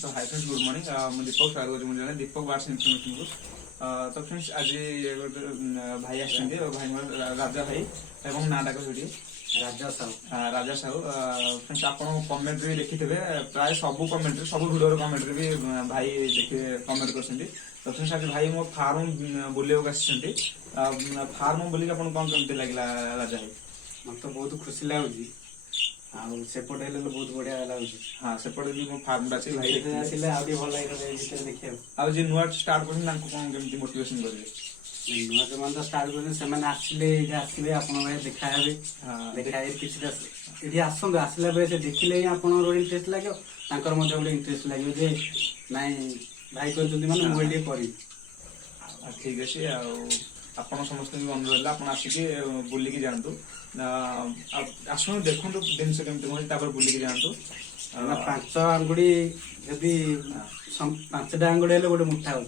तो hi friends good morning मैं दीपक स्वागत करूँ मुझे दीपक बार्स इन्फॉर्मेशन को तो फ्रेंड्स आज भाई आसछन्ती भाई राजा भाई एवं नाटा कहूँ राजा साहू फ्रेंड्स आप कमेंट भी देखिथे प्राय सब कमेंट सब वीडियो कमेंट भी भाई देखिए कमेंट कर तो फ्रेंड्स आज भाई मो फार्म बुलेक आसछन्ती फार्म बुलिक आपन कौन केमती लागला राजा भाई मत तो बहुत खुशी लगुच सेपटे बहुत बढ़िया लगुच हाँ सेपटे भी मो फार्म अच्छे भाई आसिले आउटे भल लागिला देखिए आज जे नुआ स्टार्ट करन तांको कोन केमती मोटिवेशन करबे नुआ जो मन स्टार्ट करन से माने आसिले जे आसिबे आपन भाई देखाबे देखाइ किछि एठी आसंग आसिला बेले से देखिले आपन रो इंटरेस्ट लागो तांकर मध्ये बडे इंटरेस्ट लागो जे नाइ भाई कर जदी माने मोबाइल दे करी ठीक अछि आपण समस्त अनुरोध आप आसिक बुलिकी जातु आसु देखु दिन केमती बुलिकी जातु पांच आंगुड़ी जदि पांचटा आंगुड़ी हेल्ले गोटे मुठा हो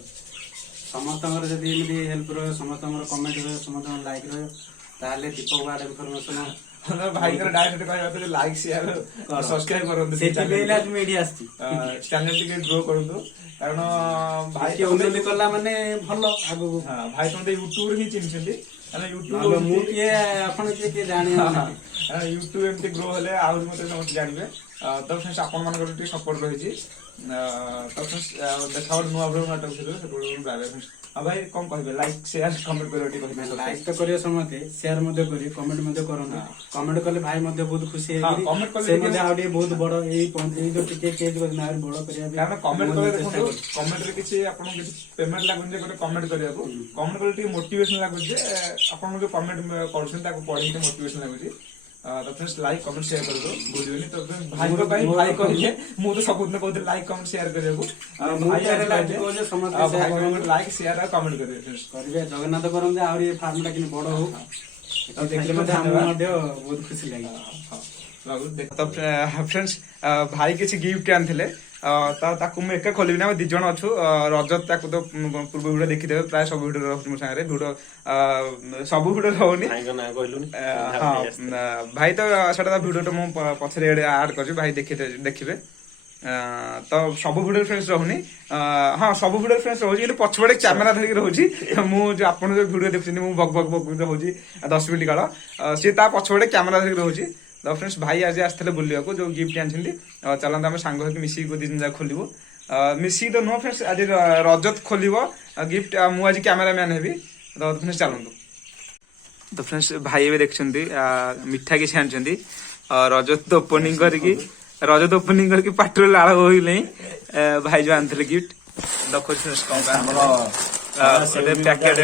समस्त हेल्प रहे समस्त कमेंट रहे समस्त लाइक रहे ताले दीपक बार इनफॉरमेशन भाई डायरेक्ट कहबा लाइक शेयर सब्सक्राइब करंतु चैनल टिके ग्रो करंतु कारण भाई उन्नति कला माने भलो आगु हां भाई तुम यूट्यूब ही चिन्हछन्ती अने यूट्यूब मु के आपण के जानि यूट्यूब एमते ग्रो होले आउ मते समस्त जानिबे तो फ्रेंड्स आपण मानकर टिके सपोर्ट रहिछि तो फ्रेंड्स देखाव नुवा ब्लॉग नाटक से बाय फ्रेंड्स भाई कौन कहबे लाइक शेयर कमेंट करियो लाइक तो करियो समते शेयर मध्ये करियो कमेंट मध्ये करन कमेंट करले भाई मध्ये बहुत खुशी है कमेंट करले से मध्ये आउडी बहुत बड़ एई जो टिके चेंज करना है बड़ करिया कारण कमेंट करे देखो कमेंट रे किछि आपन किछि पेमेंट लागुन जे गोटे कमेंट करिया को कमेंट करले टिके मोटिवेशन लागु जे आपन जो कमेंट करछन ताको पढि के मोटिवेशन लागु जे तो फ्रेंड्स लाइक कमेंट शेयर कर दो बुझियोनी तो भाई को भाई कहिए मु तो सब दिन कहते लाइक कमेंट शेयर करियो भाई आरे लाइक को जे समस्त शेयर लाइक शेयर और कमेंट करियो फ्रेंड्स करिवे जगन्नाथ करन जे आउरी फार्म टा किन बड़ हो तो देखले मध्ये हम मध्ये बहुत खुशी लागी हां देख तो फ्रेंड्स भाई किछि गिफ्ट आनथिले ताकू मैं एका खोलिबी ना दि जण अछु रजत ताकू तो पूर्व वीडियो देखि देबे प्राय सब वीडियो रहु मो संगे वीडियो सब वीडियो रहउनी भाई का ना कहलुनी हां भाई तो सेटा वीडियो तो मो पछरे ऐड करछु भाई देखिबे तो सब वीडियो फ्रेंड्स रहउनी हां सब वीडियो फ्रेंड्स रहउची कि पछबडे कैमरा धरि रहउची मु जो आपन जो वीडियो देखछनी मु बग बग बग रहउची 10 मिनिट काल से ता पछबडे कैमरा धरि रहउची तो फ्रेंड्स भाई आज आसते बुलिया को जो गिफ्ट आनी चलते आम सांग होगी मिसिक को 2 दिन जाक खोलू मिसिक तो नुह फ्रेंड्स आज रजत खोल गिफ्ट मु आज कैमेरामैन हेबी तो फ्रेंड्स चलतु तो फ्रेंड्स भाई ए देखते मिठा किसी आनी रजत ओपनिंग करके पाटर लाल हो भाई जो आनी गिफ्ट देखो फ्रेंड्स कौन पैकेट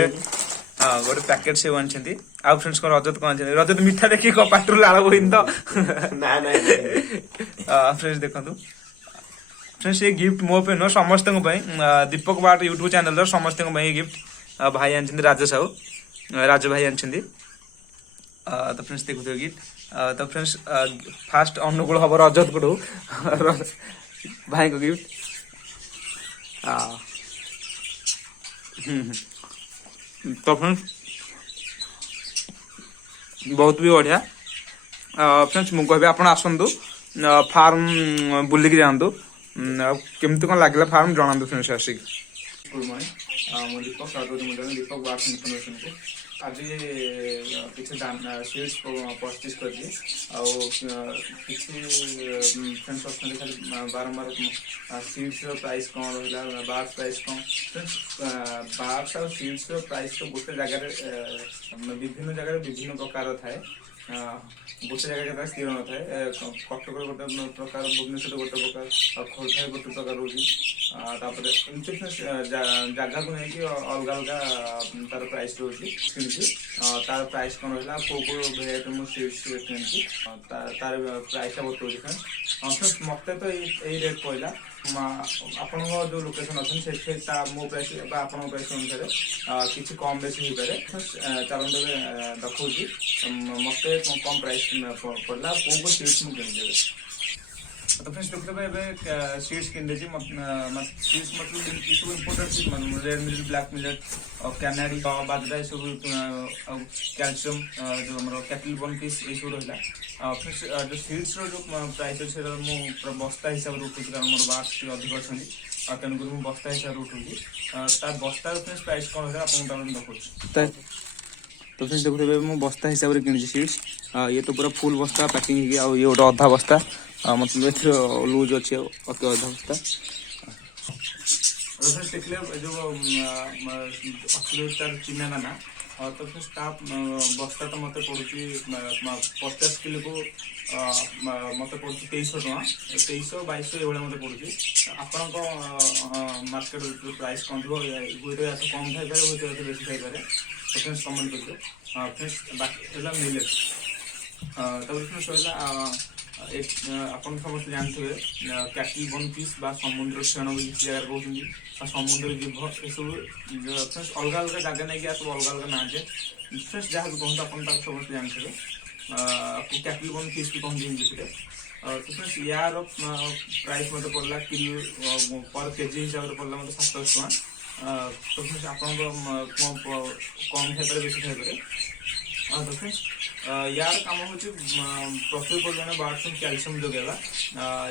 हाँ गोटे पैकेट से आनी आ फ्रेंड्स को रजत कौन रजत मिठा देखिए पाटर लाल बोन तो फ्रेंड्स देखो फ्रेंड्स ये गिफ्ट मो पे नुह समस्त दीपक बाट यूट्यूब चैनल समस्त गिफ्ट भाई आनी राजा साहू राजू भाई आनी तो फ्रेंड्स देखो गिफ्ट तो फ्रेंड्स फास्ट अनुकूल हम रजत को भाई को गिफ्ट तो फ्रेंड्स बहुत भी बढ़िया फ्रेंड्स मुझे कहबी आप आसतु फार्म बुलिक जातु केमती कौन लगे फार्म जनातु फ्रेंड्स आसिक गुड मॉर्निंग मुझे दीपक दीपक बार्स इनफॉरमेशन को आज किसी सीड्स परचेज कर फ्रेंड्स अच्छे खाली बारंबार सीड्स प्राइस कौन रहा बार्स प्राइस कौन फ्रेंड्स बार्स और सीड्स प्राइस तो गोटे जगार विभिन्न जगह विभिन्न प्रकार थाए गोटे जगह स्थिर न थाए कटक गोटे प्रकार भुवनेश्वर गोटे प्रकार खोर्धा गोटे प्रकार रोचे जगह को लेकिन अलग अलग तार प्राइस रोचे तार प्राइस कौन रहा कौ भेराइटी मुझे किणी तार प्राइस बतौर फ्रेंड्स मत तो यही रेट पड़ा आपण जो लोकेशन अच्छे मो प्राइस आप प्राइस अनुसार किसी कम बेसी हो पाए चलते देखा मत कम प्राइस पड़ा कौ सीट्स मुझे किनीदेवे तो फ्रेंड्स देखते हैं सीड्स किन सीड्स मतलब ये सब इंपोर्टेड सीड्स मतलब रेड मिलेट ब्लैक मिलेट और कैनाडी बाजरा ये सब कैल्शियम जो हमर कैटल बोन पीस ये सब रहा फ्रेंड्स जो सीड्स जो प्राइस अच्छे मुझे बस्ता हिसाब से उठूँ कारण मोर बात अधिक अच्छा तेणुक मुझे बस्ता हिसाब से उठूँ तार बस्तार फ्रेंड्स प्राइस कौन है आपको देखो। तो फ्रेंड्स देखते मुझे बस्ता हिसाब से किनी सीड्स ये तो पूरा फुल बस्ता पैकिंग हो ये गोटे अधा बस्ता मतलब ए लुज अच्छे अति अधा बस्ता फ्रेंड्स देखिए जो अच्छी तार चिन्ह दाना तो फ्रेंड्स बस्ता तो मत पड़ू 50 किलो को मत पड़ू 2300 टଙ୍କା 2300 2200 ये मत पड़ू आपण मार्केट प्राइस कौन थो हुए तो या तो कम थाई पारे हुए तो या बेसी थाई पारे तो फ्रेंड्स कमेंट करिए फ्रेंड्स बाकी मिलेट तब फ्रेंड्स रहा आपन समस्त जानते कैटल बोन पीस बा समुद्र क्षण भी किसी जगह कहते समुद्र जीव ये सब फ्रेंड्स अलग अलग जगह नहीं सब अलग अलग ना जे फ्रेंड्स जहाँ भी कहते आप समस्त जानते कैटल बोन पीस भी कहते इंग्लीश तो फ्रेंड्स यार प्राइस मत पड़ा किलो पर केजी हिसाब से पड़ा मतलब 700 टଙ୍କା तो फ्रेंड्स आप कम थाई बेसी थाई तो फ्रेंड्स यार काम हूँ प्रचुर परिमाण बार्सन कैल्शियम जोगेगा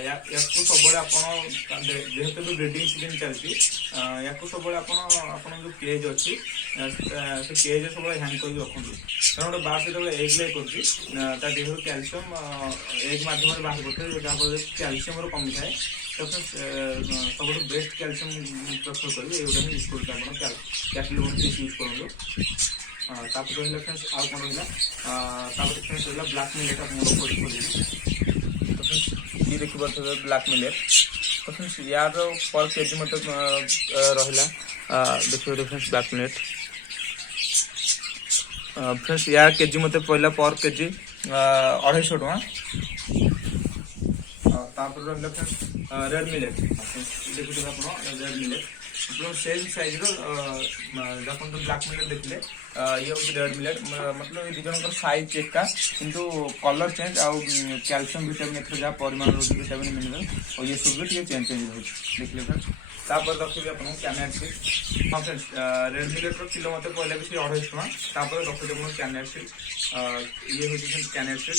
या सब जेहेतु भी ब्रीडिंग सीजन चलती या सब जो केज अच्छी से केज सब हैंग कर रखुद कारण गोटे बार्स जो एग ले कर देह कैल्शियम एग मध्यम बाहर करते जहाँफल कैल्शियम कमी थाए तो सब बेस्ट कैल्शियम प्रेफर करेंगे ये यूज करते कैटल बोन पीस यूज करूँ तापर रहा फ्रेंड्स आउ कौन रहा फ्रेंड्स रहा ब्लैक मिलेट आप खोल तो फ्रेंड्स ये देखिए ब्लैक मिलेट तो फ्रेंड्स यार पर केजी मत रहा देखिए फ्रेंड्स ब्लैक मिलेट फ्रेंड्स यार केजी मत पड़ा पर केजी 250 टଙ୍କା तापर रहा फ्रेंड्स रेड मिलेट देखिए आप रेड मिलेट सेम साइज रखते ब्लैक मिलेट देखिले ये हूँ रेड मिलेट मतलब ये दुजन साइज एका किंतु कलर चेंज आउ कैल्शियम विटामिन जहाँ परिमाण रोज विटामिन मिनरल और ये सब भी चेंज रोचे देखिए फ्रेंड्स तापर रखिए आप कैनेट सीड हाँ फ्रेंड्स रेड मिलेट किलो मत पड़ा भी 250 टଙ୍କା रखिए आप कैनेट सीड ये हूँ कैनेट सीड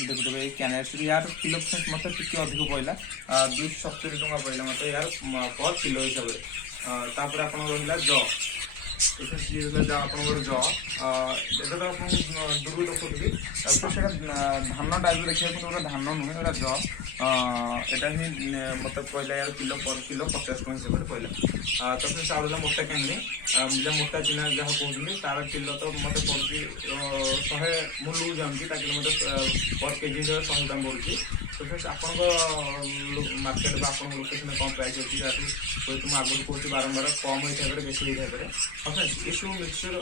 देखते कैनेट सीड यार किलो फ्रेंड्स मत अधिक पड़ा 270 टଙ୍କା पड़ा मत यार पर किलो हिसाब से तापर आप रहा ज आप दूर देखुदी धान टाइप देखा गोटे धान नुहे गोटा ज यहाँ ही मत पड़ा यार किलो पर किलो 50 टଙ୍କା हिसाब से पड़ा तो फिर आउ रहा मोटा कैंडी मोटा चिना जहाँ कहते तार किलो तो मत पड़ी 100 मु लुज जानती किलो मत पर केजी हिसाब से 100 टଙ୍କା पड़ी तो फ्रेंड्स आप मार्केट आप लोकेशन कम प्राइस अच्छी मुझे आगुरी कहूँ बारंबार कम होता है बेसी होता है और फ्रेंड्स ये सब मिक्सचर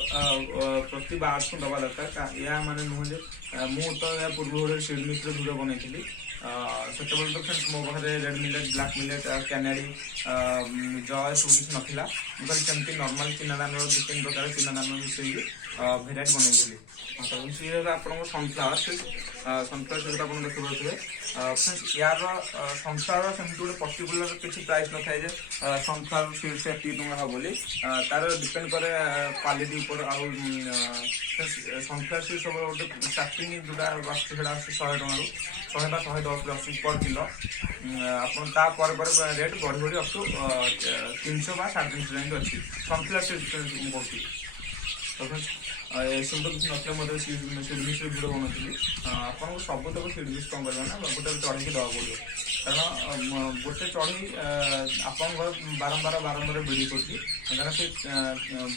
प्रति बार्स को दबा दरकार या माने नुहे मु तो या पूर्व सीड मिक्सचर भिडियो बनई से तो फ्रेंड्स मो पाखे रेड मिलेट ब्लैक मिलेट कैनाडी जय सब किसी नाला मुझे सेमती नॉर्मल चिना दान 2-3 प्रकार चिना दान मिसई भेराइटी बनई सी आप सनफ्लावर सनफ्लावर सीड आप देखिए फ्रेंड्स यार सनफ्लावर सेमती गोटे पर्टिकुलर किसी प्राइस न थाए सनफ्लावर सीड से एति टଙ୍କା बोली तार डिपेंड करे क्वालिटी ऊपर आउ सनफ्लावर सीड सब गोटे स्टार्टिंग जोटा आसता 100 टଙ୍କା 100 बा 110 पर किलो आप रेट बढ़ी बढ़ी अप टू 300 बा 350 रेंज अच्छी सनफ्लावर सीड कहूँ तो फ्रेंड्स सब तो किसी ना सीड मिक्स भिडियो बनाती आपको सब तक सीड मिक्स कौन करना गोटे चढ़ी दवा पड़ो कारण गोटे चढ़ी आप बारंबार भिड़ी कर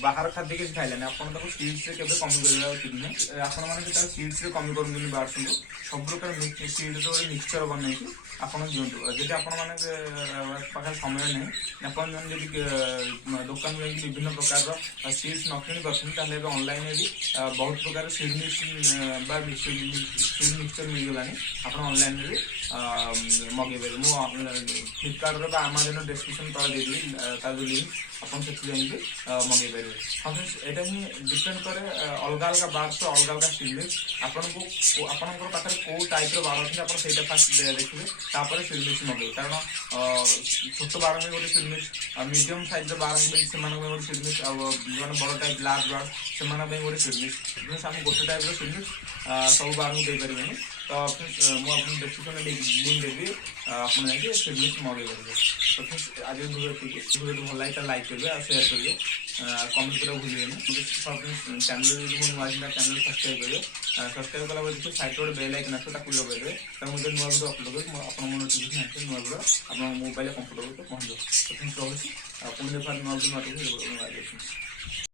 बाहर खाद्य किसी खाइलानी आपको सीड्स कमी करवा उचित नुहे आपने सीड्स कमी कर बार्स को सब प्रकार सीड्स मिक्सचर बनई आप दिंतु जब आप समय नहीं आप दुकान में विभिन्न प्रकार सीड्स न कि पार्टी ऑनलाइन भी बहुत प्रकार सीड मिक्सचर मिलगला आप ऑनलाइन भी मगे पारे फ्लिपकार्ट आमाजन डिस्क्रिप्शन तले देदेवी तार जो लिंक ଆପଣ ସେଠୁ ଯାଇକି ମଗେଇ ପାରିବେ। ହଁ फ्रेंड्स ଏଇଟା ହିଁ ଡିପେଣ୍ଡ କରେ ଅଲଗା ଅଲଗା ବାର୍ସ ଅଲଗା ଅଲଗା ସିଲମିକ୍ସ ଆପଣଙ୍କୁ ଆପଣଙ୍କର ପାଖରେ କୋଉ ଟାଇପର ବାର ଅଛି ଆପଣ ସେଇଟା ଫାଷ୍ଟ ଦେଖିବେ, ତାପରେ ସିଲମିକ୍ସ ମଗେଇବେ। କାରଣ ଛୋଟ ବାର ପାଇଁ ଗୋଟେ ସିଲମିକ୍ସ, ମିଡିୟମ ସାଇଜର ବାର ପାଇଁ ସେମାନଙ୍କ ପାଇଁ ଗୋଟେ ସିଲମିକ୍ସ, ଆଉ ଯୋଉମାନେ ବଡ ଟାଇପ ଲାର୍ଜ ବାର ସେମାନଙ୍କ ପାଇଁ ଗୋଟେ ସିଲମିକ୍ସ। ଆମେ ଗୋଟେ ଟାଇପର ସିଲମିକ୍ସ ସବୁ ବାରଙ୍କୁ ଦେଇପାରିବେନି। ତ ମୁଁ ଆପଣଙ୍କୁ ଡେସ୍କ୍ରିପସନରେ ଲିଙ୍କ ଦେବି, ଆପଣ ଯାଇକି ସିଲମିକ୍ସ ମଗେଇ ପାରିବେ। ତ ଆଜି ଭିଡ଼ିଓ ଏତିକି। ଭିଡ଼ିଓଟି ଭଲ ଲାଗିଲା ଲାଇକ୍ କରିବେ ଆଉ ସେୟାର କରିବେ, କମେଣ୍ଟ କରିବାକୁ ଭୁଲିବେନି। ଚ୍ୟାନେଲ ଯଦି ମୁଁ ନୂଆ ଚ୍ୟାନେଲ ସବସ୍କ୍ରାଇବ କରିବେ, ସବସ୍କ୍ରାଇବ କଲା ପରେ ଦେଖିବେ ସାଇଡ୍ ଗୋଟେ ବେଲ୍ ଆଇକନ୍ ଆସିବ, ତାକୁ ବି ଦବାଇଦେବେ। କାରଣ ମୁଁ ଯଦି ନୂଆ ଭିଡ଼ିଓ ଅପଲୋଡ଼ କରିବି ଆପଣଙ୍କ ନୋଟିଫିକେସନ୍ ଆସିବ, ନୂଆ ଭିଡ଼ିଓ ଆପଣଙ୍କ ମୋବାଇଲ କମ୍ପ୍ୟୁଟରକୁ ପହଞ୍ଚିବ। ତ ରହୁଛି, ପୁଣି ଦେଖା ନୂଆ ଭିଡ଼ିଓ ନୂଆ